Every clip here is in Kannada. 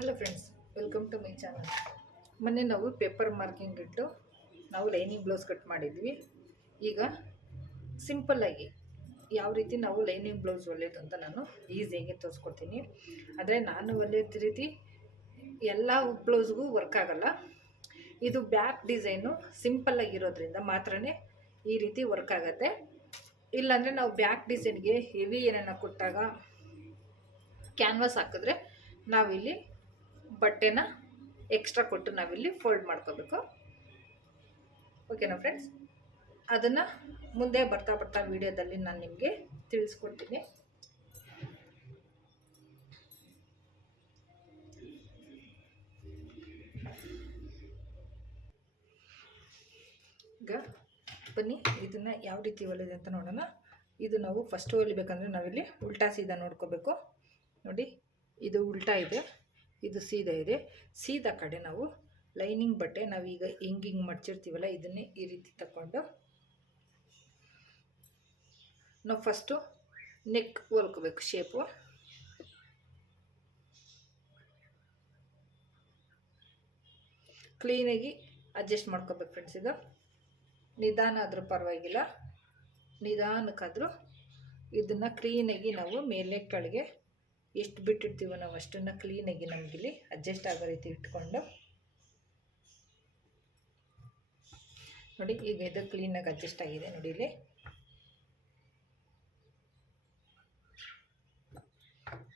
Hello friends welcome to my channel ಮೊನ್ನೆ ನಾವು ಪೇಪರ್ ಮಾರ್ಕಿಂಗ್ ಇಟ್ಟು ನಾವು ಲೈನಿಂಗ್ ಬ್ಲೌಸ್ ಕಟ್ ಮಾಡಿದ್ವಿ. ಈಗ ಸಿಂಪಲ್ಲಾಗಿ ಯಾವ ರೀತಿ ನಾವು ಲೈನಿಂಗ್ ಬ್ಲೌಸ್ ಹೊಲಿಯೋದು ಅಂತ ನಾನು ಈಸಿಯಾಗಿ ತೋರಿಸ್ಕೊಡ್ತೀನಿ. ಆದರೆ ನಾನು ಹೊಲಿಯೋದ ರೀತಿ ಎಲ್ಲ ಬ್ಲೌಸ್ಗೂ ವರ್ಕ್ ಆಗೋಲ್ಲ. ಇದು ಬ್ಯಾಕ್ ಡಿಸೈನು ಸಿಂಪಲ್ಲಾಗಿರೋದ್ರಿಂದ ಮಾತ್ರ ಈ ರೀತಿ ವರ್ಕ್ ಆಗುತ್ತೆ. ಇಲ್ಲಾಂದರೆ ನಾವು ಬ್ಯಾಕ್ ಡಿಸೈನ್ಗೆ ಹೆವಿ ಏನೇನ ಕೊಟ್ಟಾಗ ಕ್ಯಾನ್ವಾಸ್ ಹಾಕಿದ್ರೆ ನಾವಿಲ್ಲಿ ಬಟ್ಟೆನ ಎಕ್ಸ್ಟ್ರಾ ಕೊಟ್ಟು ನಾವಿಲ್ಲಿ ಫೋಲ್ಡ್ ಮಾಡ್ಕೋಬೇಕು. ಓಕೆನಾ ಫ್ರೆಂಡ್ಸ್ ಅದನ್ನು ಮುಂದೆ ಬರ್ತಾ ಬರ್ತಾ ವಿಡಿಯೋದಲ್ಲಿ ನಾನು ನಿಮಗೆ ತಿಳಿಸ್ಕೊಡ್ತೀನಿ. ಈಗ ಬನ್ನಿ, ಇದನ್ನು ಯಾವ ರೀತಿ ಹೊಲಿದೆ ಅಂತ ನೋಡೋಣ. ಇದು ನಾವು ಫಸ್ಟ್ ಹೊಲಿಬೇಕಂದ್ರೆ ನಾವಿಲ್ಲಿ ಉಲ್ಟಾ ಸೀದಾ ನೋಡ್ಕೋಬೇಕು. ನೋಡಿ, ಇದು ಉಲ್ಟಾ ಇದೆ. ಇದು ಸೀದಾ ಇದೆ. ಸೀದಾ ಕಡೆ ನಾವು ಲೈನಿಂಗ್ ಬಟ್ಟೆ ನಾವೀಗ ಹಿಂಗೆ ಹಿಂಗೆ ಮಡ್ಚಿರ್ತೀವಲ್ಲ, ಇದನ್ನೇ ಈ ರೀತಿ ತಗೊಂಡು ನಾವು ಫಸ್ಟು ನೆಕ್ ಹೊಲ್ಕೋಬೇಕು ಶೇಪು ಕ್ಲೀನಾಗಿ ಅಡ್ಜಸ್ಟ್ ಮಾಡ್ಕೋಬೇಕು ಫ್ರೆಂಡ್ಸ್ ಇದು. ನಿಧಾನ ಆದರೂ ಪರವಾಗಿಲ್ಲ. ನಿಧಾನಕ್ಕಾದರೂ ಇದನ್ನು ಕ್ಲೀನಾಗಿ ನಾವು ಮೇಲೆ ಕೆಳಗೆ ಎಷ್ಟು ಬಿಟ್ಟಿರ್ತೀವೋ ನಾವು ಅಷ್ಟನ್ನು ಕ್ಲೀನಾಗಿ ನಮಗಿಲ್ಲಿ ಅಡ್ಜಸ್ಟ್ ಆಗೋ ರೀತಿ ಇಟ್ಕೊಂಡು ನೋಡಿ ಈಗ ಇದು ಕ್ಲೀನಾಗಿ ಅಡ್ಜಸ್ಟ್ ಆಗಿದೆ ನೋಡಿ ಇಲ್ಲಿ.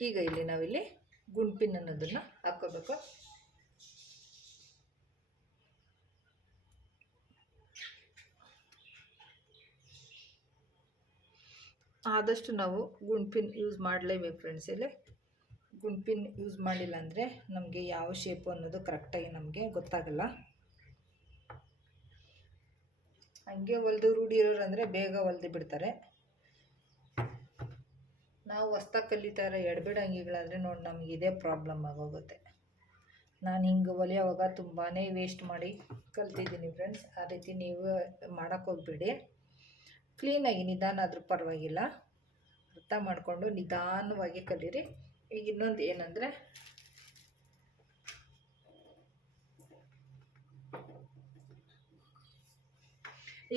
ಈಗ ಇಲ್ಲಿ ನಾವಿಲ್ಲಿ ಗುಂಪಿನ ಅನ್ನೋದನ್ನು ಹಾಕೋಬೇಕು ಆದಷ್ಟು ನಾವು ಗುಂಪಿನ ಯೂಸ್ ಮಾಡಲೇಬೇಕು ಫ್ರೆಂಡ್ಸ್ ಇಲ್ಲಿ. ಗುಂಪಿನ ಯೂಸ್ ಮಾಡಿಲ್ಲ ಅಂದರೆ ನಮಗೆ ಯಾವ ಶೇಪು ಅನ್ನೋದು ಕರೆಕ್ಟಾಗಿ ನಮಗೆ ಗೊತ್ತಾಗಲ್ಲ. ಹಂಗೆ ಹೊಲ್ದು ರೂಢಿ ಇರೋರು ಅಂದರೆ ಬೇಗ ಹೊಲ್ದು ಬಿಡ್ತಾರೆ. ನಾವು ಹೊಸ್ದಾಗಿ ಕಲಿತಾರೆ ಎಡಬೇಡ ಅಂಗಿಗಳಾದರೆ ನೋಡಿ ನಮಗೆ ಇದೇ ಪ್ರಾಬ್ಲಮ್ ಆಗೋಗುತ್ತೆ. ನಾನು ಹಿಂಗೆ ಹೊಲಿಯೋವಾಗ ತುಂಬಾ ವೇಸ್ಟ್ ಮಾಡಿ ಕಲ್ತಿದ್ದೀನಿ ಫ್ರೆಂಡ್ಸ್ ಆ ರೀತಿ ನೀವು ಮಾಡೋಕ್ಕೆ ಹೋಗ್ಬೇಡಿ. ಕ್ಲೀನಾಗಿ ನಿಧಾನ ಆದರೂ ಪರವಾಗಿಲ್ಲ. ಅರ್ಥ ಮಾಡಿಕೊಂಡು ನಿಧಾನವಾಗಿ ಕಲೀರಿ. ಈಗ ಇನ್ನೊಂದು ಏನಂದರೆ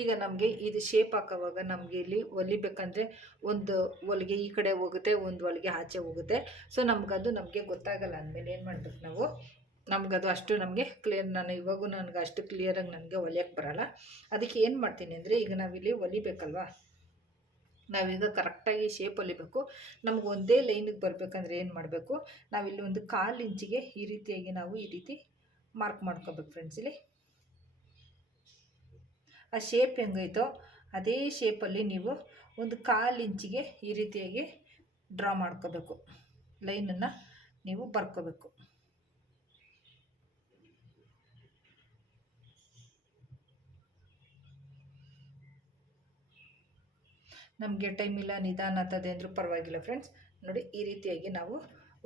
ಈಗ ನಮಗೆ ಇದು ಶೇಪ್ ಹಾಕೋವಾಗ ನಮಗೆ ಇಲ್ಲಿ ಹೊಲಿಬೇಕಂದ್ರೆ ಒಂದು ಹೊಲಿಗೆ ಈ ಕಡೆ ಹೋಗುತ್ತೆ, ಒಂದು ಹೊಲಿಗೆ ಆಚೆ ಹೋಗುತ್ತೆ. ಸೊ ನಮಗದು ನಮಗೆ ಗೊತ್ತಾಗಲ್ಲ ಅಂದಮೇಲೆ ಏನು ಮಾಡ್ಬೇಕು ನಾವು? ನಮಗದು ಅಷ್ಟು ನಮಗೆ ಕ್ಲಿಯರ್ ನಾನು ಇವಾಗೂ ನನಗೆ ಅಷ್ಟು ಕ್ಲಿಯರಾಗಿ ನನಗೆ ಹೊಲಿಯೋಕ್ಕೆ ಬರೋಲ್ಲ. ಅದಕ್ಕೆ ಏನು ಮಾಡ್ತೀನಿ ಅಂದರೆ ಈಗ ನಾವಿಲ್ಲಿ ಹೊಲಿಬೇಕಲ್ವಾ ನಾವೀಗ ಕರೆಕ್ಟಾಗಿ ಶೇಪ್ ಹೊಲಿಬೇಕು ನಮ್ಗೆ ಒಂದೇ ಲೈನಿಗೆ ಬರಬೇಕಂದ್ರೆ ಏನು ಮಾಡಬೇಕು? ನಾವಿಲ್ಲಿ ಒಂದು ಕಾಲು ಇಂಚಿಗೆ ಈ ರೀತಿಯಾಗಿ ನಾವು ಈ ರೀತಿ ಮಾರ್ಕ್ ಮಾಡ್ಕೋಬೇಕು ಫ್ರೆಂಡ್ಸ್ ಇಲ್ಲಿ. ಆ ಶೇಪ್ ಹೆಂಗೈತೋ ಅದೇ ಶೇಪಲ್ಲಿ ನೀವು ಒಂದು ಕಾಲು ಇಂಚಿಗೆ ಈ ರೀತಿಯಾಗಿ ಡ್ರಾ ಮಾಡ್ಕೋಬೇಕು. ಲೈನನ್ನು ನೀವು ಬರ್ಕೋಬೇಕು. ನಮಗೆ ಟೈಮ್ ಇಲ್ಲ, ನಿಧಾನ ಆಗ್ತದೆ ಅಂದರೂ ಪರವಾಗಿಲ್ಲ ಫ್ರೆಂಡ್ಸ್ ನೋಡಿ, ಈ ರೀತಿಯಾಗಿ ನಾವು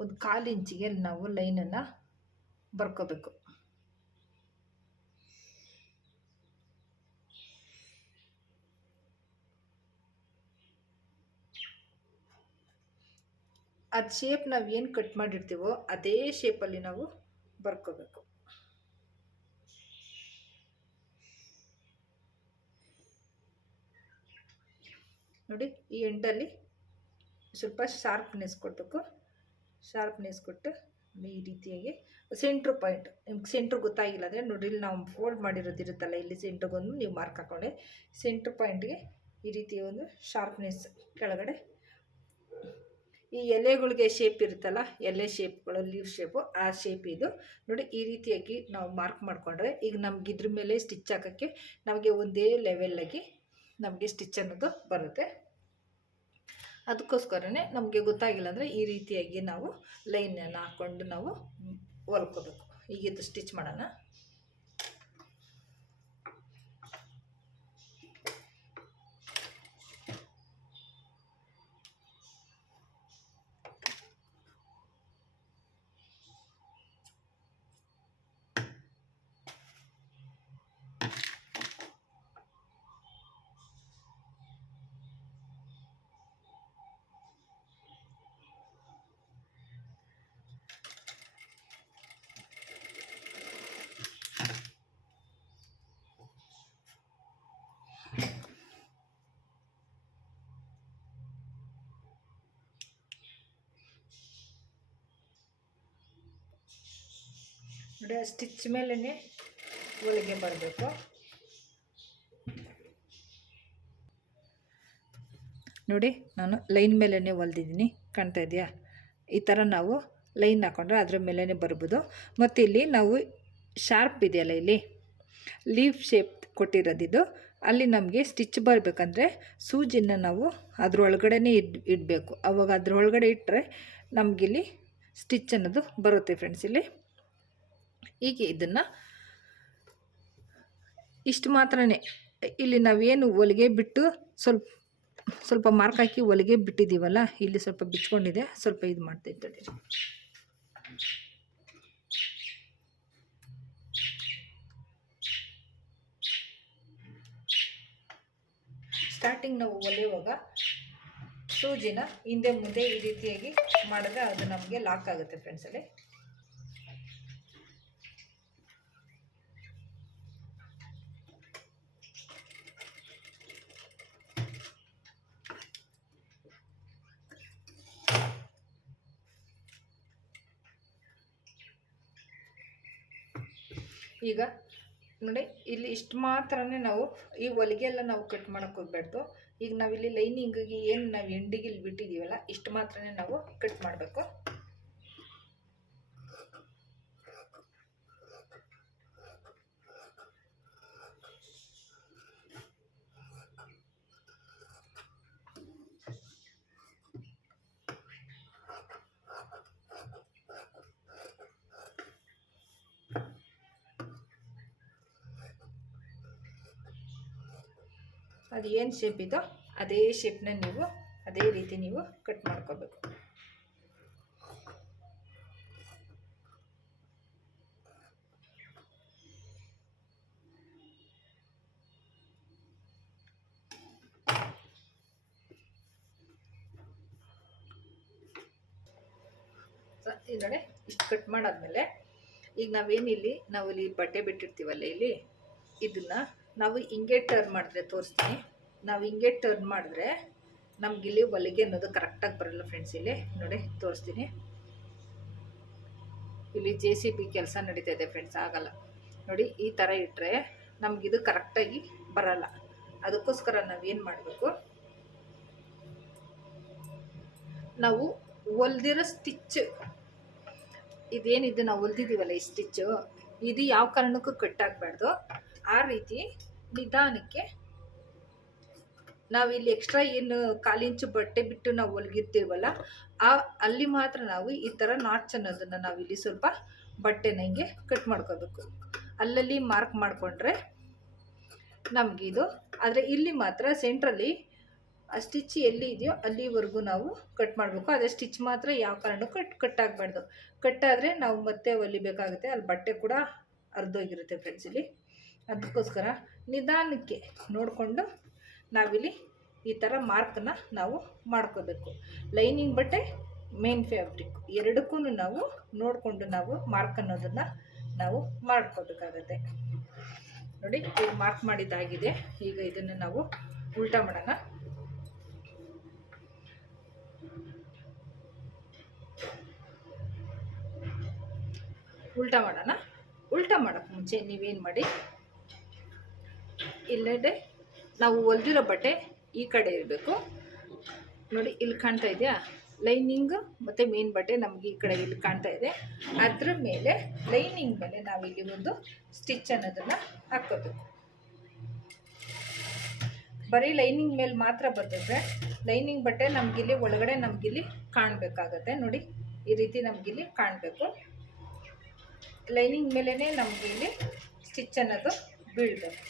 ಒಂದು ಕಾಲು ಇಂಚಿಗೆ ನಾವು ಲೈನನ್ನು ಬರ್ಕೋಬೇಕು. ಅದು ಶೇಪ್ ನಾವು ಏನು ಕಟ್ ಮಾಡಿರ್ತೀವೋ, ಅದೇ ಶೇಪಲ್ಲಿ ನಾವು ಬರ್ಕೋಬೇಕು. ನೋಡಿ, ಈ ಎಂಡಲ್ಲಿ ಸ್ವಲ್ಪ ಶಾರ್ಪ್ನೆಸ್ ಕೊಡಬೇಕು. ಶಾರ್ಪ್ನೆಸ್ ಕೊಟ್ಟು ಈ ರೀತಿಯಾಗಿ ಸೆಂಟ್ರ್ ಪಾಯಿಂಟ್ ನಿಮ್ಗೆ ಸೆಂಟ್ರ್ ಗೊತ್ತಾಗಿಲ್ಲ ಅಂದರೆ ನೋಡಿ, ಇಲ್ಲಿ ನಾವು ಫೋಲ್ಡ್ ಮಾಡಿರೋದಿರುತ್ತಲ್ಲ ಇಲ್ಲಿ ಸೆಂಟ್ರಿಗೊಂದು ನೀವು ಮಾರ್ಕ್ ಹಾಕೊಂಡೆ. ಸೆಂಟ್ರ್ ಪಾಯಿಂಟ್ಗೆ ಈ ರೀತಿ ಒಂದು ಶಾರ್ಪ್ನೆಸ್ ಕೆಳಗಡೆ. ಈ ಎಲೆಗಳಿಗೆ ಶೇಪ್ ಇರುತ್ತಲ್ಲ, ಎಲೆ ಶೇಪ್ಗಳು ಲೀವ್ ಶೇಪು ಆ ಶೇಪ್ ಇದು. ನೋಡಿ, ಈ ರೀತಿಯಾಗಿ ನಾವು ಮಾರ್ಕ್ ಮಾಡಿಕೊಂಡ್ರೆ ಈಗ ನಮ್ಗೆ ಇದ್ರ ಮೇಲೆ ಸ್ಟಿಚ್ ಹಾಕೋಕ್ಕೆ ನಮಗೆ ಒಂದೇ ಲೆವೆಲ್ಲಾಗಿ ನಮಗೆ ಸ್ಟಿಚ್ ಅನ್ನೋದು ಬರುತ್ತೆ. ಅದಕ್ಕೋಸ್ಕರನೇ ನಮಗೆ ಗೊತ್ತಾಗಿಲ್ಲ ಅಂದರೆ ಈ ರೀತಿಯಾಗಿ ನಾವು ಲೈನನ್ನು ಹಾಕ್ಕೊಂಡು ನಾವು ಹೊಲ್ಕೋಬೇಕು ಈಗ ಇದು ಸ್ಟಿಚ್ ಮಾಡೋಣ. ನೋಡಿ ಸ್ಟಿಚ್ ಮೇಲೇ ಹೋಳಿಗೆ ಬರಬೇಕು. ನೋಡಿ, ನಾನು ಲೈನ್ ಮೇಲೇ ಹೊಲ್ದಿದ್ದೀನಿ. ಕಾಣ್ತಾ ಇದೆಯಾ? ಈ ಥರ ನಾವು ಲೈನ್ ಹಾಕೊಂಡ್ರೆ ಅದ್ರ ಮೇಲೇ ಬರ್ಬೋದು. ಮತ್ತು ಇಲ್ಲಿ ನಾವು ಶಾರ್ಪ್ ಇದೆಯಲ್ಲ ಇಲ್ಲಿ, ಲೀಫ್ ಶೇಪ್ ಕೊಟ್ಟಿರೋದಿದ್ದು ಅಲ್ಲಿ ನಮಗೆ ಸ್ಟಿಚ್ ಬರಬೇಕಂದ್ರೆ ಸೂಜಿನ ನಾವು ಅದರೊಳಗಡೆ ಇಡ್, ಇಡಬೇಕು. ಅವಾಗ ಅದರೊಳಗಡೆ ಇಟ್ಟರೆ ನಮಗಿಲ್ಲಿ ಸ್ಟಿಚ್ ಅನ್ನೋದು ಬರುತ್ತೆ ಫ್ರೆಂಡ್ಸ್ ಇಲ್ಲಿ. ಈಗ ಇದನ್ನು ಇಷ್ಟು ಮಾತ್ರನೇ. ಇಲ್ಲಿ ನಾವೇನು ಹೊಲಿಗೆ ಬಿಟ್ಟು ಸ್ವಲ್ಪ ಸ್ವಲ್ಪ ಮಾರ್ಕ್ ಹಾಕಿ ಹೊಲಿಗೆ ಬಿಟ್ಟಿದ್ದೀವಲ್ಲ, ಇಲ್ಲಿ ಸ್ವಲ್ಪ ಬಿಚ್ಕೊಂಡಿದೆ, ಸ್ವಲ್ಪ ಇದು ಮಾಡ್ತಾ ತಡೀರಿ ಸ್ಟಾರ್ಟಿಂಗ್ ನಾವು ಹೊಲಿಯುವಾಗ ಸೂಜಿನ ಹಿಂದೆ ಮುಂದೆ ಈ ರೀತಿಯಾಗಿ ಮಾಡಿದ್ರೆ ಅದು ನಮಗೆ ಲಾಕ್ ಆಗುತ್ತೆ ಫ್ರೆಂಡ್ಸಲ್ಲಿ ಈಗ ನೋಡಿ, ಇಲ್ಲಿ ಇಷ್ಟು ಮಾತ್ರನೇ ನಾವು ಈ ಹೊಲಿಗೆ ಎಲ್ಲ ನಾವು ಕಟ್ ಮಾಡೋಕೆ ಹೋಗ್ಬಾರ್ದು. ಈಗ ನಾವಿಲ್ಲಿ ಲೈನಿಂಗಿಗೆ ಏನು ನಾವು ಎಂಡಿಗೆ ಇಲ್ಲಿ ಬಿಟ್ಟಿದ್ದೀವಲ್ಲ ಇಷ್ಟು ಮಾತ್ರನೇ ನಾವು ಕಟ್ ಮಾಡಬೇಕು. ಅದು ಏನು ಶೇಪ್ ಇದೋ ಅದೇ ಶೇಪ್ನ ನೀವು, ಅದೇ ರೀತಿ ನೀವು ಕಟ್ ಮಾಡ್ಕೋಬೇಕು. ನೋಡಿ ಇಷ್ಟು ಕಟ್ ಮಾಡಾದ್ಮೇಲೆ ಈಗ ನಾವೇನಿಲ್ಲಿ ನಾವು ಇಲ್ಲಿ ಬಟ್ಟೆ ಬಿಟ್ಟಿರ್ತೀವಲ್ಲ ಇಲ್ಲಿ, ಇದನ್ನ ನಾವು ಹಿಂಗೆ ಟರ್ನ್ ಮಾಡಿದ್ರೆ ತೋರಿಸ್ತೀನಿ. ನಾವು ಹಿಂಗೆ ಟರ್ನ್ ಮಾಡಿದ್ರೆ ನಮಗಿಲ್ಲಿ ಹೊಲಿಗೆ ಅನ್ನೋದು ಕರೆಕ್ಟಾಗಿ ಬರಲ್ಲ ಫ್ರೆಂಡ್ಸ್ ಇಲ್ಲಿ ನೋಡಿ ತೋರಿಸ್ತೀನಿ. ಇಲ್ಲಿ ಜೆ ಸಿ ಬಿ ಕೆಲಸ ನಡೀತಾ ಇದೆ ಫ್ರೆಂಡ್ಸ್ ಆಗಲ್ಲ. ನೋಡಿ ಈ ಥರ ಇಟ್ಟರೆ ನಮಗಿದು ಕರೆಕ್ಟಾಗಿ ಬರಲ್ಲ. ಅದಕ್ಕೋಸ್ಕರ ನಾವೇನು ಮಾಡಬೇಕು? ನಾವು ಹೊಲ್ದಿರೋ ಸ್ಟಿಚ್ ಇದೇನಿದೆ ನಾವು ಹೊಲ್ದಿದ್ದೀವಲ್ಲ ಈ ಸ್ಟಿಚ್ಚು ಇದು ಯಾವ ಕಾರಣಕ್ಕೂ ಕಟ್ಟಾಗಬಾರ್ದು ಆ ರೀತಿ ನಿಧಾನಕ್ಕೆ ನಾವಿಲ್ಲಿ ಎಕ್ಸ್ಟ್ರಾ ಏನು ಕಾಲಿಂಚು ಬಟ್ಟೆ ಬಿಟ್ಟು ನಾವು ಹೊಲ್ಗಿರ್ತೀವಲ್ಲ ಆ ಅಲ್ಲಿ ಮಾತ್ರ ನಾವು ಈ ಥರ ನಾಟ್ಸ್ ಅನ್ನೋದನ್ನು ನಾವಿಲ್ಲಿ ಸ್ವಲ್ಪ ಬಟ್ಟೆನ ಹಿಂಗೆ ಕಟ್ ಮಾಡ್ಕೋಬೇಕು. ಅಲ್ಲಲ್ಲಿ ಮಾರ್ಕ್ ಮಾಡಿಕೊಂಡ್ರೆ ನಮಗಿದು ಆದರೆ ಇಲ್ಲಿ ಮಾತ್ರ ಸೆಂಟ್ರಲ್ಲಿ ಆ ಸ್ಟಿಚ್ ಎಲ್ಲಿ ಇದೆಯೋ ಅಲ್ಲಿವರೆಗೂ ನಾವು ಕಟ್ ಮಾಡಬೇಕು. ಅದೇ ಸ್ಟಿಚ್ ಮಾತ್ರ ಯಾವ ಕಾರಣಕ್ಕೂ ಕಟ್ ಕಟ್ಟಾಗಬಾರ್ದು ಕಟ್ಟಾದರೆ ನಾವು ಮತ್ತೆ ಹೊಲಿಬೇಕಾಗುತ್ತೆ ಅಲ್ಲಿ ಬಟ್ಟೆ ಕೂಡ ಅರ್ಧೋಗಿರುತ್ತೆ ಫ್ರೆಂಡ್ಸ್ ಇಲ್ಲಿ. ಅದಕ್ಕೋಸ್ಕರ ನಿಧಾನಕ್ಕೆ ನೋಡಿಕೊಂಡು ನಾವಿಲ್ಲಿ ಈ ಥರ ಮಾರ್ಕನ್ನ ನಾವು ಮಾಡ್ಕೋಬೇಕು. ಲೈನಿಂಗ್ ಬಟ್ಟೆ ಮೇನ್ ಫ್ಯಾಬ್ರಿಕ್ ಎರಡಕ್ಕೂ ನಾವು ನೋಡಿಕೊಂಡು ನಾವು ಮಾರ್ಕ್ ಅನ್ನೋದನ್ನು ನಾವು ಮಾಡ್ಕೋಬೇಕಾಗತ್ತೆ. ನೋಡಿ ಈಗ ಮಾರ್ಕ್ ಮಾಡಿದ್ದಾಗಿದೆ. ಈಗ ಇದನ್ನು ನಾವು ಉಲ್ಟಾ ಮಾಡೋಣ. ಉಲ್ಟಾ ಮಾಡೋಣ. ಉಲ್ಟಾ ಮಾಡೋಕ್ಕೆ ಮುಂಚೆ ನೀವೇನು ಮಾಡಿ? ಇಲ್ಲದೆ ನಾವು ಹೊಲ್ದಿರೋ ಬಟ್ಟೆ ಈ ಕಡೆ ಇರಬೇಕು. ನೋಡಿ, ಇಲ್ಲಿ ಕಾಣ್ತಾ ಇದೆಯಾ? ಲೈನಿಂಗ್ ಮತ್ತು ಮೇನ್ ಬಟ್ಟೆ ನಮಗೆ ಈ ಕಡೆ ಇಲ್ಲಿ ಕಾಣ್ತಾ ಇದೆ. ಅದ್ರ ಮೇಲೆ, ಲೈನಿಂಗ್ ಮೇಲೆ ನಾವು ಇಲ್ಲಿ ಒಂದು ಸ್ಟಿಚ್ ಅನ್ನೋದನ್ನು ಹಾಕೋಬೇಕು. ಬರೀ ಲೈನಿಂಗ್ ಮೇಲೆ ಮಾತ್ರ ಬರ್ತದೆ ಲೈನಿಂಗ್ ಬಟ್ಟೆ ನಮಗಿಲ್ಲಿ ಒಳಗಡೆ ನಮಗಿಲ್ಲಿ ಕಾಣಬೇಕಾಗತ್ತೆ. ನೋಡಿ, ಈ ರೀತಿ ನಮಗಿಲ್ಲಿ ಕಾಣಬೇಕು. ಲೈನಿಂಗ್ ಮೇಲೇ ನಮಗೆ ಇಲ್ಲಿ ಸ್ಟಿಚ್ ಅನ್ನೋದು ಬೀಳಬೇಕು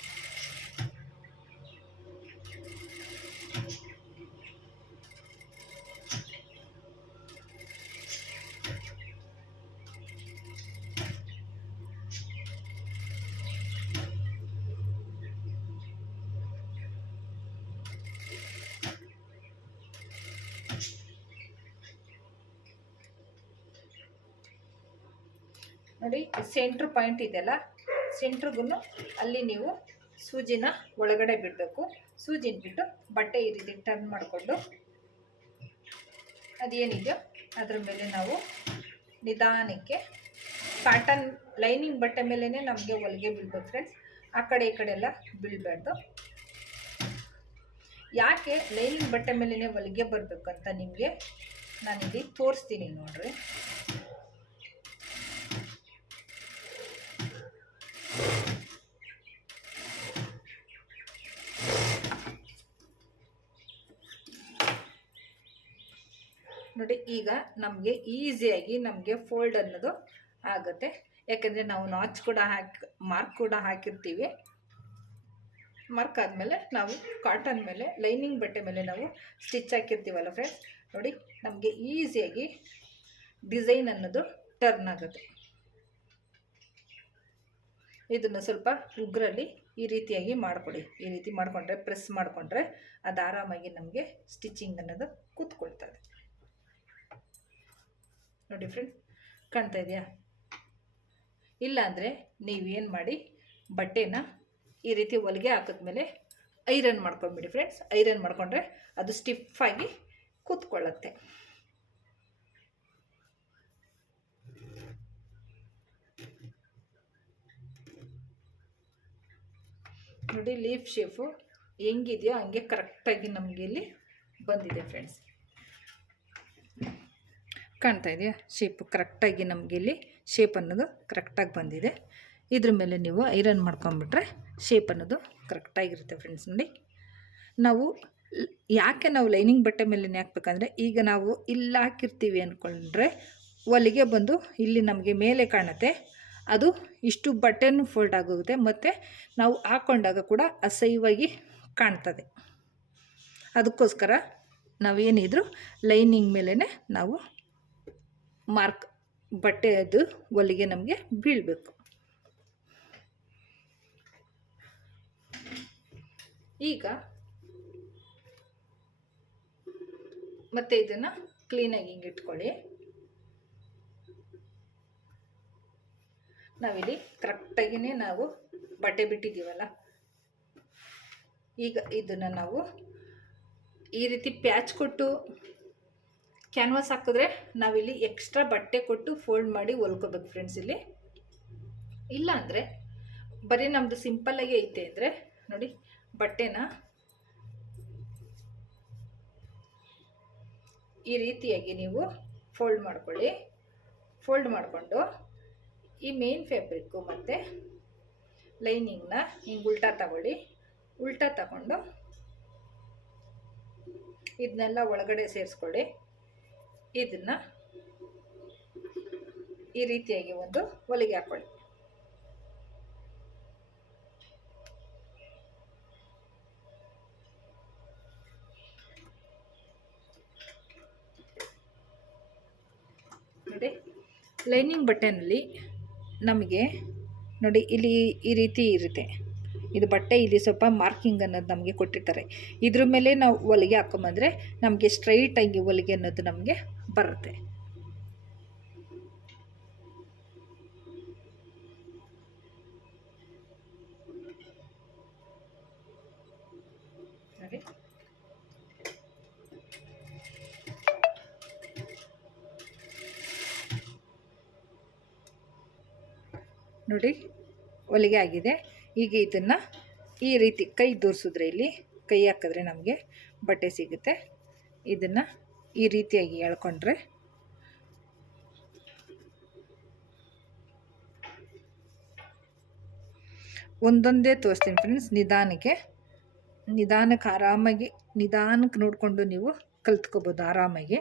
ನೋಡಿ ಸೆಂಟ್ರ್ ಪಾಯಿಂಟ್ ಇದೆಯಲ್ಲ ಸೆಂಟ್ರಿಗೂ ಅಲ್ಲಿ ನೀವು ಸೂಜಿನ ಒಳಗಡೆ ಬಿಡಬೇಕು. ಸೂಜಿನ ಬಿಟ್ಟು ಬಟ್ಟೆ ಈ ರೀತಿ ಟರ್ನ್ ಮಾಡಿಕೊಂಡು ಅದೇನಿದೆಯೋ ಅದ್ರ ಮೇಲೆ ನಾವು ನಿಧಾನಕ್ಕೆ ಪ್ಯಾಟರ್ನ್ ಲೈನಿಂಗ್ ಬಟ್ಟೆ ಮೇಲೇ ನಮಗೆ ಹೊಲಿಗೆ ಬೀಳ್ಬೇಕು ಫ್ರೆಂಡ್ಸ್ ಆ ಕಡೆ ಈ ಕಡೆ ಎಲ್ಲ ಬೀಳಬಾರ್ದು. ಯಾಕೆ ಲೈನಿಂಗ್ ಬಟ್ಟೆ ಮೇಲೇ ಹೊಲಿಗೆ ಬರಬೇಕಂತ ನಿಮಗೆ ನಾನಿಲ್ಲಿ ತೋರಿಸ್ತೀನಿ ನೋಡ್ರಿ ನೋಡಿ ಈಗ ನಮಗೆ ಈಸಿಯಾಗಿ ನಮಗೆ ಫೋಲ್ಡ್ ಅನ್ನೋದು ಆಗುತ್ತೆ. ಯಾಕಂದರೆ ನಾವು ನಾಚ್ ಕೂಡ ಹಾಕಿ ಮಾರ್ಕ್ ಕೂಡ ಹಾಕಿರ್ತೀವಿ. ಮಾರ್ಕ್ ಆದಮೇಲೆ ನಾವು ಕಾಟನ್ ಮೇಲೆ ಲೈನಿಂಗ್ ಬಟ್ಟೆ ಮೇಲೆ ನಾವು ಸ್ಟಿಚ್ ಹಾಕಿರ್ತೀವಲ್ಲ ಫ್ರೆಂಡ್ಸ್ ನೋಡಿ, ನಮಗೆ ಈಸಿಯಾಗಿ ಡಿಸೈನ್ ಅನ್ನೋದು ಟರ್ನ್ ಆಗುತ್ತೆ. ಇದನ್ನು ಸ್ವಲ್ಪ ಉಗ್ರಲ್ಲಿ ಈ ರೀತಿಯಾಗಿ ಮಾಡಿಕೊಡಿ. ಈ ರೀತಿ ಮಾಡಿಕೊಂಡ್ರೆ ಪ್ರೆಸ್ ಮಾಡಿಕೊಂಡ್ರೆ ಅದು ಆರಾಮಾಗಿ ನಮಗೆ ಸ್ಟಿಚಿಂಗ್ ಅನ್ನೋದು ಕೂತ್ಕೊಳ್ತದೆ. ನೋಡಿ ಫ್ರೆಂಡ್ಸ್ ಕಾಣ್ತಾ ಇದೆಯಾ? ಇಲ್ಲಾಂದರೆ ನೀವೇನು ಮಾಡಿ ಬಟ್ಟೆನ ಈ ರೀತಿ ಹೊಲಿಗೆ ಹಾಕಿದ್ಮೇಲೆ ಐರನ್ ಮಾಡ್ಕೊಂಬಿಡಿ ಫ್ರೆಂಡ್ಸ್ ಐರನ್ ಮಾಡಿಕೊಂಡ್ರೆ ಅದು ಸ್ಟಿಫಾಗಿ ಕೂತ್ಕೊಳ್ಳುತ್ತೆ. ನೋಡಿ ಲೀಫ್ ಶೇಫು ಹೆಂಗಿದೆಯೋ ಹಂಗೆ ಕರೆಕ್ಟಾಗಿ ನಮಗೆ ಇಲ್ಲಿ ಬಂದಿದೆ ಫ್ರೆಂಡ್ಸ್ ಕಾಣ್ತಾ ಇದೆಯಾ? ಶೇಪ್ ಕರೆಕ್ಟಾಗಿ ನಮಗೆ ಇಲ್ಲಿ ಶೇಪ್ ಅನ್ನೋದು ಕರೆಕ್ಟಾಗಿ ಬಂದಿದೆ. ಇದ್ರ ಮೇಲೆ ನೀವು ಐರನ್ ಮಾಡ್ಕೊಂಬಿಟ್ರೆ ಶೇಪ್ ಅನ್ನೋದು ಕರೆಕ್ಟಾಗಿರುತ್ತೆ ಫ್ರೆಂಡ್ಸ್ ನೋಡಿ. ನಾವು ಯಾಕೆ ನಾವು ಲೈನಿಂಗ್ ಬಟ್ಟೆ ಮೇಲೆ ಹಾಕ್ಬೇಕಂದ್ರೆ ಈಗ ನಾವು ಇಲ್ಲಿ ಹಾಕಿರ್ತೀವಿ ಅಂದ್ಕೊಂಡ್ರೆ ಒಲಿಗೆ ಬಂದು ಇಲ್ಲಿ ನಮಗೆ ಮೇಲೆ ಕಾಣುತ್ತೆ. ಅದು ಇಷ್ಟು ಬಟ್ಟೆನೂ ಫೋಲ್ಡ್ ಆಗೋಗುತ್ತೆ ಮತ್ತು ನಾವು ಹಾಕ್ಕೊಂಡಾಗ ಕೂಡ ಅಸಹ್ಯವಾಗಿ ಕಾಣ್ತದೆ. ಅದಕ್ಕೋಸ್ಕರ ನಾವೇನಿದ್ರು ಲೈನಿಂಗ್ ಮೇಲೇ ನಾವು ಮಾರ್ಕ್ ಬಟ್ಟೆಯದು ಹೊಲಿಗೆ ನಮಗೆ ಬೀಳಬೇಕು. ಈಗ ಮತ್ತೆ ಇದನ್ನು ಕ್ಲೀನಾಗಿ ಹಿಂಗೆ ಇಟ್ಕೊಳ್ಳಿ. ನಾವಿಲ್ಲಿ ಕರೆಕ್ಟಾಗಿಯೇ ನಾವು ಬಟ್ಟೆ ಬಿಟ್ಟಿದ್ದೀವಲ್ಲ. ಈಗ ಇದನ್ನು ನಾವು ಈ ರೀತಿ ಪ್ಯಾಚ್ ಕೊಟ್ಟು ಕ್ಯಾನ್ವಾಸ್ ಹಾಕಿದ್ರೆ ನಾವಿಲ್ಲಿ ಎಕ್ಸ್ಟ್ರಾ ಬಟ್ಟೆ ಕೊಟ್ಟು ಫೋಲ್ಡ್ ಮಾಡಿ ಹೊಲ್ಕೋಬೇಕು ಫ್ರೆಂಡ್ಸ್ ಇಲ್ಲಿ. ಇಲ್ಲ ಅಂದರೆ ಬರೀ ನಮ್ಮದು ಸಿಂಪಲ್ಲಾಗಿ ಐತೆ ಅಂದರೆ ನೋಡಿ ಬಟ್ಟೆನ ಈ ರೀತಿಯಾಗಿ ನೀವು ಫೋಲ್ಡ್ ಮಾಡ್ಕೊಳ್ಳಿ. ಫೋಲ್ಡ್ ಮಾಡಿಕೊಂಡು ಈ ಮೇನ್ ಫ್ಯಾಬ್ರಿಕ್ಕು ಮತ್ತು ಲೈನಿಂಗ್ನ ಹಿಂಗೆ ಉಲ್ಟಾ ತಗೊಳ್ಳಿ. ಉಲ್ಟಾ ತಗೊಂಡು ಇದನ್ನೆಲ್ಲ ಒಳಗಡೆ ಸೇರಿಸ್ಕೊಳ್ಳಿ. ಇದನ್ನು ಈ ರೀತಿಯಾಗಿ ಒಂದು ಒಲೆಗೆ ಹಾಕ್ಕೊಳ್ಳಿ ನೋಡಿ, ಲೈನಿಂಗ್ ಬಟ್ಟೆನಲ್ಲಿ ನಮಗೆ ನೋಡಿ ಇಲ್ಲಿ ಈ ರೀತಿ ಇರುತ್ತೆ. ಇದು ಬಟ್ಟೆ ಇಲ್ಲಿ ಸ್ವಲ್ಪ ಮಾರ್ಕಿಂಗ್ ಅನ್ನೋದು ನಮಗೆ ಕೊಟ್ಟಿರ್ತಾರೆ. ಇದ್ರ ಮೇಲೆ ನಾವು ಹೊಲಿಗೆ ಹಾಕೊಂಬಂದರೆ ನಮಗೆ ಸ್ಟ್ರೈಟಾಗಿ ಹೊಲಿಗೆ ಅನ್ನೋದು ನಮಗೆ ಬರುತ್ತೆ ನೋಡಿ ನೋಡಿ ಹೊಲಿಗೆ ಆಗಿದೆ. ಈಗ ಇದನ್ನು ಈ ರೀತಿ ಕೈ ದೂರಿಸಿದ್ರೆ ಇಲ್ಲಿ ಕೈ ಹಾಕಿದ್ರೆ ನಮಗೆ ಬಟ್ಟೆ ಸಿಗುತ್ತೆ. ಇದನ್ನು ಈ ರೀತಿಯಾಗಿ ಎಳ್ಕೊಂಡ್ರೆ ಒಂದೊಂದೇ ತೋರಿಸ್ತೀನಿ ಫ್ರೆಂಡ್ಸ್ ನಿಧಾನಕ್ಕೆ. ನಿಧಾನಕ್ಕೆ ಆರಾಮಾಗಿ, ನಿಧಾನಕ್ಕೆ ನೋಡಿಕೊಂಡು ನೀವು ಕಲ್ತ್ಕೋಬೋದು ಆರಾಮಾಗಿ.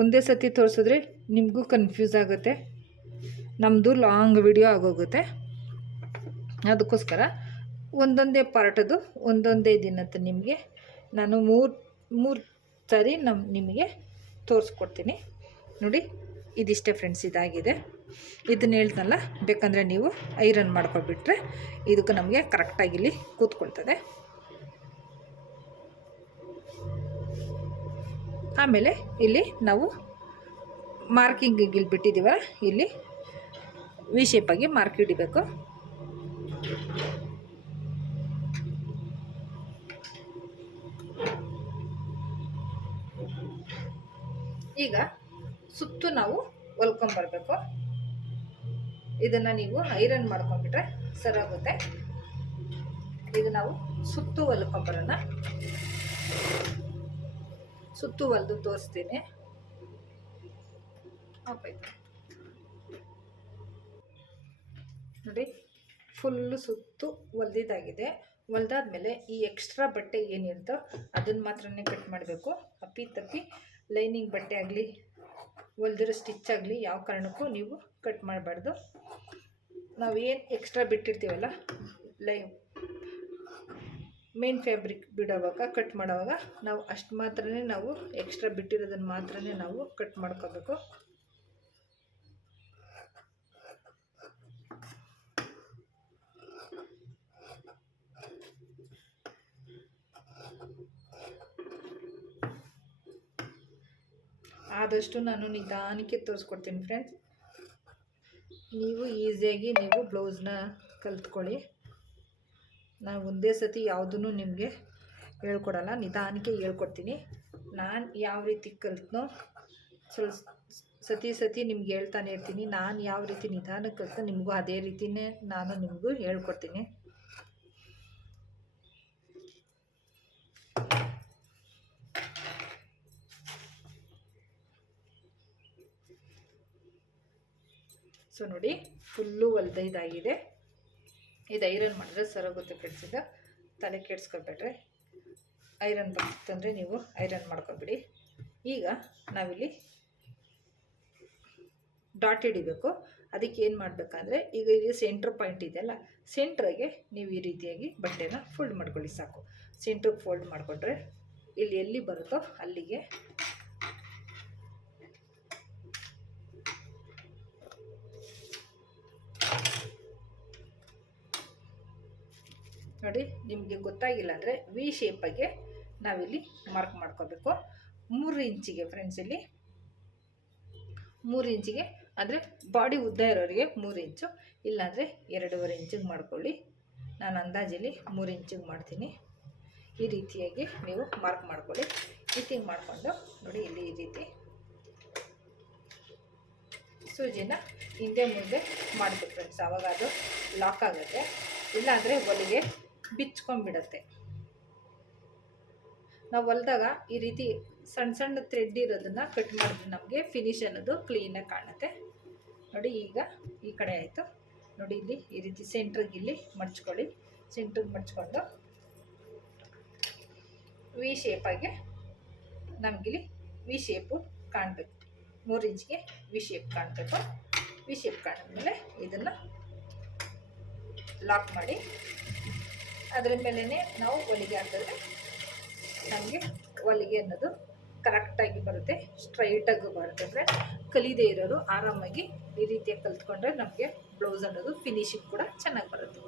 ಒಂದೇ ಸತಿ ತೋರಿಸಿದ್ರೆ ನಿಮಗೂ ಕನ್ಫ್ಯೂಸ್ ಆಗುತ್ತೆ. ನಮ್ಮದು ಲಾಂಗ್ ವಿಡಿಯೋ ಆಗೋಗುತ್ತೆ. ಅದಕ್ಕೋಸ್ಕರ ಒಂದೊಂದೇ ಪಾರ್ಟದು ಒಂದೊಂದೇ ದಿನದ್ದು ನಿಮಗೆ. ನಾನು ಮೂರು ಮೂರು ಸರಿ ನಮ್ಮ ನಿಮಗೆ ತೋರಿಸ್ಕೊಡ್ತೀನಿ. ನೋಡಿ, ಇದಿಷ್ಟೇ ಫ್ರೆಂಡ್ಸ್ ಇದಾಗಿದೆ. ಇದನ್ನ ಹೇಳ್ತನಲ್ಲ ಬೇಕಂದರೆ ನೀವು ಐರನ್ ಮಾಡ್ಕೊಬಿಟ್ರೆ ಇದಕ್ಕೆ ನಮಗೆ ಕರೆಕ್ಟಾಗಿ ಇಲ್ಲಿ ಕೂತ್ಕೊಳ್ತದೆ. ಆಮೇಲೆ ಇಲ್ಲಿ ನಾವು ಮಾರ್ಕಿಂಗ್ ಇಲ್ಲಿ ಬಿಟ್ಟಿದ್ದೀವಲ್ಲ, ಇಲ್ಲಿ ವಿ ಶೇಪಾಗಿ ಮಾರ್ಕ್ ಹಿಡಿಬೇಕು. ಈಗ ಸುತ್ತು ನಾವು ಹೊಲ್ಕೊಂಬರ್ಬೇಕು ಇದನ್ನು ನೀವು ಐರನ್ ಮಾಡ್ಕೊಂಡ್ಬಿಟ್ರೆ ಸರಾಗುತ್ತೆ. ಇದು ನಾವು ಸುತ್ತು ಹೊಲ್ಕೊಂಬರೋಣ ಸುತ್ತು ಹೊಲ್ದು ತೋರಿಸ್ತೀನಿ. ನೋಡಿ ಫುಲ್ಲು ಸುತ್ತು ಹೊಲ್ದಿದ್ದಾಗಿದೆ. ಹೊಲ್ದಾದ್ಮೇಲೆ ಈ ಎಕ್ಸ್ಟ್ರಾ ಬಟ್ಟೆ ಏನಿರುತ್ತೋ ಅದನ್ನು ಮಾತ್ರನೇ ಕಟ್ ಮಾಡಬೇಕು. ಅಪ್ಪಿ ತಪ್ಪಿ ಲೈನಿಂಗ್ ಬಟ್ಟೆ ಆಗಲಿ, ಹೊಲ್ದಿರೋ ಸ್ಟಿಚ್ ಆಗಲಿ, ಯಾವ ಕಾರಣಕ್ಕೂ ನೀವು ಕಟ್ ಮಾಡಬಾರ್ದು. ನಾವು ಏನು ಎಕ್ಸ್ಟ್ರಾ ಬಿಟ್ಟಿರ್ತೀವಲ್ಲ, ಲೈ ಮೇನ್ ಫ್ಯಾಬ್ರಿಕ್ ಬಿಡೋವಾಗ ಕಟ್ ಮಾಡೋವಾಗ, ನಾವು ಅಷ್ಟು ಮಾತ್ರನೇ ನಾವು ಎಕ್ಸ್ಟ್ರಾ ಬಿಟ್ಟಿರೋದನ್ನು ಮಾತ್ರನೇ ನಾವು ಕಟ್ ಮಾಡ್ಕೋಬೇಕು. ಆದಷ್ಟು ನಾನು ನಿಧಾನಕ್ಕೆ ತೋರಿಸ್ಕೊಡ್ತೀನಿ ಫ್ರೆಂಡ್ಸ್ ನೀವು ಈಸಿಯಾಗಿ ನೀವು ಬ್ಲೌಸ್ನ ಕಲ್ತ್ಕೊಳ್ಳಿ. ನಾನು ಒಂದೇ ಸತಿ ಯಾವುದೂ ನಿಮಗೆ ಹೇಳ್ಕೊಡಲ್ಲ, ನಿಧಾನಕ್ಕೆ ಹೇಳ್ಕೊಡ್ತೀನಿ. ನಾನು ಯಾವ ರೀತಿ ಕಲ್ತ್ನೋ ಸ್ವಲ್ಪ ಸತಿ ಸತಿ ನಿಮ್ಗೆ ಹೇಳ್ತಾನೆ ಇರ್ತೀನಿ. ನಾನು ಯಾವ ರೀತಿ ನಿಧಾನಕ್ಕೆ ಕಲ್ತು ನಿಮಗೂ ಅದೇ ರೀತಿಯೇ ನಾನು ನಿಮಗೂ ಹೇಳ್ಕೊಡ್ತೀನಿ. ಸೊ ನೋಡಿ, ಫುಲ್ಲು ಹೊಲ್ದೈದಾಗಿದೆ ಇದು ಐರನ್ ಮಾಡಿದ್ರೆ ಸರೋಗುತ್ತೆ ಫ್ರೆಂಡ್ಸ್ ತಲೆ ಕೆಡ್ಸ್ಕೊಬೇಡ್ರೆ. ಐರನ್ ಬಂತಂದರೆ ನೀವು ಐರನ್ ಮಾಡ್ಕೊಬಿಡಿ. ಈಗ ನಾವಿಲ್ಲಿ ಡಾಟ್ ಹಿಡಿಬೇಕು. ಅದಕ್ಕೆ ಏನು ಮಾಡಬೇಕಂದ್ರೆ, ಈಗ ಇಲ್ಲಿ ಸೆಂಟ್ರ್ ಪಾಯಿಂಟ್ ಇದೆಯಲ್ಲ ಸೆಂಟ್ರಗೆ ನೀವು ಈ ರೀತಿಯಾಗಿ ಬಟ್ಟೆನ ಫೋಲ್ಡ್ ಮಾಡ್ಕೊಳ್ಳಿ ಸಾಕು. ಸೆಂಟ್ರಿಗೆ ಫೋಲ್ಡ್ ಮಾಡಿಕೊಂಡ್ರೆ ಇಲ್ಲಿ ಎಲ್ಲಿ ಬರುತ್ತೋ ಅಲ್ಲಿಗೆ ನೋಡಿ, ನಿಮಗೆ ಗೊತ್ತಾಗಿಲ್ಲ ಅಂದರೆ ವಿ ಶೇಪಾಗೆ ನಾವಿಲ್ಲಿ ಮಾರ್ಕ್ ಮಾಡ್ಕೋಬೇಕು. ಮೂರು ಇಂಚಿಗೆ ಫ್ರೆಂಡ್ಸ್ ಇಲ್ಲಿ. ಮೂರು ಇಂಚಿಗೆ ಅಂದರೆ ಬಾಡಿ ಉದ್ದ ಇರೋರಿಗೆ ಮೂರು ಇಂಚು, ಇಲ್ಲಾಂದರೆ ಎರಡೂವರೆ ಇಂಚಿಗೆ ಮಾಡ್ಕೊಳ್ಳಿ. ನಾನು ಅಂದಾಜಲ್ಲಿ ಮೂರು ಇಂಚಿಗೆ ಮಾಡ್ತೀನಿ. ಈ ರೀತಿಯಾಗಿ ನೀವು ಮಾರ್ಕ್ ಮಾಡ್ಕೊಳ್ಳಿ. ರೀತಿ ಮಾಡಿಕೊಂಡು ನೋಡಿ, ಇಲ್ಲಿ ಈ ರೀತಿ. ಸೂಜಿನ ಹಿಂದೆ ಮುಂದೆ ಮಾಡಬೇಕು ಫ್ರೆಂಡ್ಸ್ ಆವಾಗ ಅದು ಲಾಕ್ ಆಗುತ್ತೆ. ಇಲ್ಲಾಂದರೆ ಹೊಲಿಗೆ ಬಿಚ್ಕೊಂಡ್ಬಿಡತ್ತೆ. ನಾವು ಹೊಲ್ದಾಗ ಈ ರೀತಿ ಸಣ್ಣ ಸಣ್ಣ ಥ್ರೆಡ್ ಇರೋದನ್ನು ಕಟ್ ಮಾಡಿದ್ರೆ ನಮಗೆ ಫಿನಿಶ್ ಅನ್ನೋದು ಕ್ಲೀನಾಗಿ ಕಾಣುತ್ತೆ. ನೋಡಿ ಈಗ ಈ ಕಡೆ ಆಯಿತು. ನೋಡಿ ಇಲ್ಲಿ ಈ ರೀತಿ ಸೆಂಟ್ರಿಗೆ ಇಲ್ಲಿ ಮಡ್ಚ್ಕೊಳ್ಳಿ. ಸೆಂಟ್ರಿಗೆ ಮಡ್ಚ್ಕೊಂಡು ವಿ ಶೇಪಾಗೆ ನಮಗಿಲ್ಲಿ ವಿ ಶೇಪು ಕಾಣಬೇಕು. ಮೂರು ಇಂಚ್ಗೆ ವಿ ಶೇಪ್ ಕಾಣಬೇಕು. ವಿ ಶೇಪ್ ಕಾಣಿದ್ಮೇಲೆ ಇದನ್ನು ಲಾಕ್ ಮಾಡಿ ಅದರ ಮೇಲೇ ನಾವು ಹೊಲಿಗೆ ಹಾಕಿದ್ರೆ ನಮಗೆ ಹೊಲಿಗೆ ಅನ್ನೋದು ಕರೆಕ್ಟಾಗಿ ಬರುತ್ತೆ ಸ್ಟ್ರೈಟಾಗಿ ಬರುತ್ತೆ. ಅಂದರೆ ಕಲಿದೇ ಇರೋರು ಆರಾಮಾಗಿ ಈ ರೀತಿಯಾಗಿ ಕಲ್ತ್ಕೊಂಡ್ರೆ ನಮಗೆ ಬ್ಲೌಸ್ ಅನ್ನೋದು ಫಿನಿಶಿಂಗ್ ಕೂಡ ಚೆನ್ನಾಗಿ ಬರುತ್ತೆ.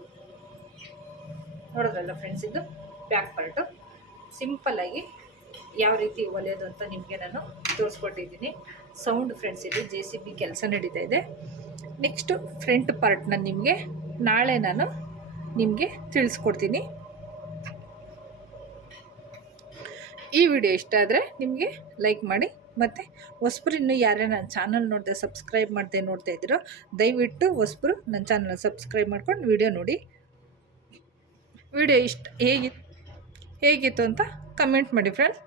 ನೋಡಿದ್ರಲ್ಲ ಫ್ರೆಂಡ್ಸ್ ಇದು? ಬ್ಯಾಕ್ ಪಾರ್ಟು ಸಿಂಪಲ್ಲಾಗಿ ಯಾವ ರೀತಿ ಹೊಲಿಯೋದು ಅಂತ ನಿಮಗೆ ನಾನು ತೋರಿಸ್ಕೊಟ್ಟಿದ್ದೀನಿ. ಸೌಂಡ್ ಫ್ರೆಂಡ್ಸ್ ಇದು ಜೆ ಸಿ ಬಿ ಕೆಲಸ ನಡೀತಾ ಇದೆ. ನೆಕ್ಸ್ಟು ಫ್ರಂಟ್ ಪಾರ್ಟ್ನ ನಿಮಗೆ ನಾಳೆ ನಾನು ನಿಮಗೆ ತಿಳಿಸ್ಕೊಡ್ತೀನಿ. ಈ ವಿಡಿಯೋ ಇಷ್ಟ ಆದರೆ ನಿಮಗೆ ಲೈಕ್ ಮಾಡಿ ಮತ್ತು ಹೊಸಬ್ರು ಇನ್ನೂ ಯಾರೇ ನನ್ನ ಚಾನಲ್ ನೋಡಿದೆ, ಸಬ್ಸ್ಕ್ರೈಬ್ ಮಾಡದೆ ನೋಡ್ತಾ ಇದ್ದೀರೋ ದಯವಿಟ್ಟು ಹೊಸಬ್ರು ನನ್ನ ಚಾನಲ್ ಸಬ್ಸ್ಕ್ರೈಬ್ ಮಾಡ್ಕೊಂಡು ವಿಡಿಯೋ ನೋಡಿ. ವಿಡಿಯೋ ಇಷ್ಟ ಹೇಗಿತ್ತು ಹೇಗಿತ್ತು ಅಂತ ಕಮೆಂಟ್ ಮಾಡಿ ಫ್ರೆಂಡ್ಸ್.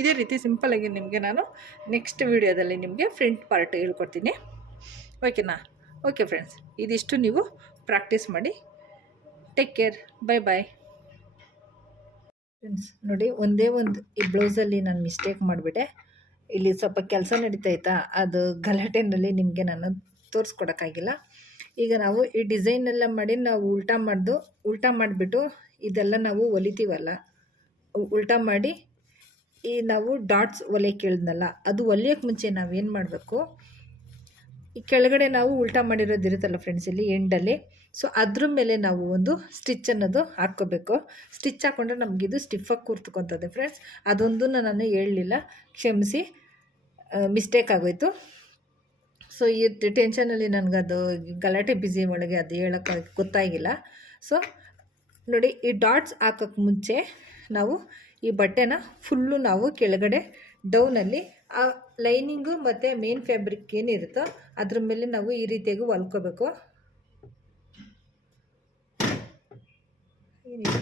ಇದೇ ರೀತಿ ಸಿಂಪಲಾಗಿ ನಿಮಗೆ ನಾನು ನೆಕ್ಸ್ಟ್ ವಿಡಿಯೋದಲ್ಲಿ ನಿಮಗೆ ಫ್ರಂಟ್ ಪಾರ್ಟ್ ಹೇಳ್ಕೊಡ್ತೀನಿ. ಓಕೆನಾ? ಓಕೆ ಫ್ರೆಂಡ್ಸ್, ಇದಿಷ್ಟು ನೀವು ಪ್ರಾಕ್ಟೀಸ್ ಮಾಡಿ take care bye bye friends ನೋಡಿ, ಒಂದೇ ಒಂದು ಈ ಬ್ಲೌಸಲ್ಲಿ ನಾನು ಮಿಸ್ಟೇಕ್ ಮಾಡಿಬಿಟ್ಟೆ. ಇಲ್ಲಿ ಸ್ವಲ್ಪ ಕೆಲಸ ನಡೀತಾಯ್ತಾ ಅದು ಗಲಾಟೆನಲ್ಲಿ ನಿಮಗೆ ನಾನು ತೋರಿಸ್ಕೊಡೋಕ್ಕಾಗಿಲ್ಲ. ಈಗ ನಾವು ಈ ಡಿಸೈನೆಲ್ಲ ಮಾಡಿ ನಾವು ಉಲ್ಟಾ ಮಾಡ್ದು, ಉಲ್ಟಾ ಮಾಡಿಬಿಟ್ಟು ಇದೆಲ್ಲ ನಾವು ಹೊಲಿತೀವಲ್ಲ ಉಲ್ಟಾ ಮಾಡಿ ಈ ನಾವು ಡಾಟ್ಸ್ ಒಲೆ ಹೇಳಿದ್ನಲ್ಲ ಅದು ಹೊಲಿಯೋಕ್ಕೆ ಮುಂಚೆ ನಾವೇನು ಮಾಡಬೇಕು? ಈ ಕೆಳಗಡೆ ನಾವು ಉಲ್ಟಾ ಮಾಡಿರೋದು ಇರುತ್ತಲ್ಲ ಫ್ರೆಂಡ್ಸ್ ಇಲ್ಲಿ ಎಂಡಲ್ಲಿ ಸೊ ಅದ್ರ ಮೇಲೆ ನಾವು ಒಂದು ಸ್ಟಿಚ್ ಅನ್ನೋದು ಹಾಕ್ಕೋಬೇಕು. ಸ್ಟಿಚ್ ಹಾಕ್ಕೊಂಡ್ರೆ ನಮಗಿದು ಸ್ಟಿಫಾಗಿ ಕೂರ್ತ್ಕೊತದೆ ಫ್ರೆಂಡ್ಸ್ ಅದೊಂದು ನಾನು ಹೇಳಲಿಲ್ಲ. ಕ್ಷಮಿಸಿ. ಮಿಸ್ಟೇಕ್ ಆಗೋಯ್ತು. ಸೊ ಈ ಟೆನ್ಷನಲ್ಲಿ ನನಗದು ಗಲಾಟೆ ಬ್ಯುಸಿ ಒಳಗೆ ಅದು ಹೇಳೋಕ್ಕೆ ಗೊತ್ತಾಗಿಲ್ಲ. ಸೊ ನೋಡಿ ಈ ಡಾಟ್ಸ್ ಹಾಕೋಕ್ಕೆ ಮುಂಚೆ ನಾವು ಈ ಬಟ್ಟೆನ ಫುಲ್ಲು ನಾವು ಕೆಳಗಡೆ ಡೌನಲ್ಲಿ ಆ ಲೈನಿಂಗು ಮತ್ತು ಮೇನ್ ಫ್ಯಾಬ್ರಿಕ್ ಏನಿರುತ್ತೋ ಅದ್ರ ಮೇಲೆ ನಾವು ಈ ರೀತಿಯಾಗಿ ಹೊಲ್ಕೋಬೇಕು. ಏನಿದೆ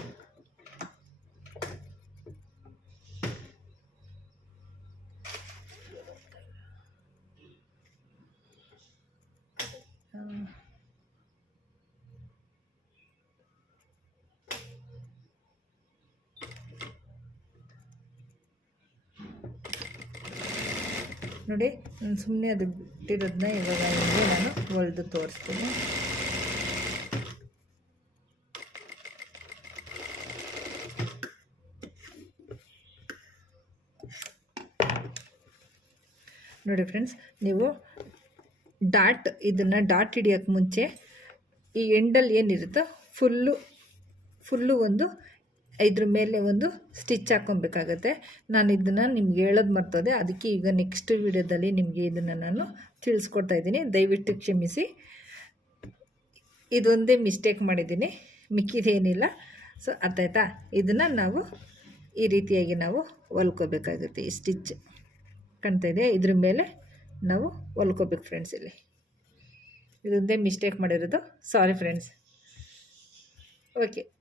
ಆ, ನೋಡಿ ನಾನು ಸುಮ್ಮನೆ ಅದು ಬಿಟ್ಟಿರೋದನ್ನ ಇವಾಗ ನಿಮಗೆ ನಾನು ಹೊಲಿದು ತೋರಿಸ್ತೀನಿ. ನೋಡಿ ಫ್ರೆಂಡ್ಸ್ ನೀವು ಡಾಟ್ ಇದನ್ನು ಡಾಟ್ ಹಿಡಿಯೋಕ್ಕೆ ಮುಂಚೆ ಈ ಎಂಡಲ್ಲಿ ಏನಿರುತ್ತೋ ಫುಲ್ಲು ಫುಲ್ಲು ಒಂದು ಇದ್ರ ಮೇಲೆ ಒಂದು ಸ್ಟಿಚ್ ಹಾಕ್ಕೊಬೇಕಾಗತ್ತೆ. ನಾನು ಇದನ್ನು ನಿಮ್ಗೆ ಹೇಳೋದು ಮರ್ತದೆ, ಅದಕ್ಕೆ ಈಗ ನೆಕ್ಸ್ಟ್ ವಿಡಿಯೋದಲ್ಲಿ ನಿಮಗೆ ಇದನ್ನು ನಾನು ತಿಳಿಸ್ಕೊಡ್ತಾ ಇದ್ದೀನಿ. ದಯವಿಟ್ಟು ಕ್ಷಮಿಸಿ. ಇದೊಂದೇ ಮಿಸ್ಟೇಕ್ ಮಾಡಿದ್ದೀನಿ, ಮಿಕ್ಕಿದೇನಿಲ್ಲ. ಸೊ ಅರ್ಥಾಯ್ತಾ ಇದನ್ನು ನಾವು ಈ ರೀತಿಯಾಗಿ ನಾವು ಹೊಲ್ಕೋಬೇಕಾಗುತ್ತೆ ಈ ಸ್ಟಿಚ್ ಕಾಣ್ತಾ ಇದೆ. ಇದ್ರ ಮೇಲೆ ನಾವು ಹೊಲ್ಕೋಬೇಕು ಫ್ರೆಂಡ್ಸ್ ಇಲ್ಲಿ. ಇದೊಂದೇ ಮಿಸ್ಟೇಕ್ ಮಾಡಿರೋದು. Sorry friends okay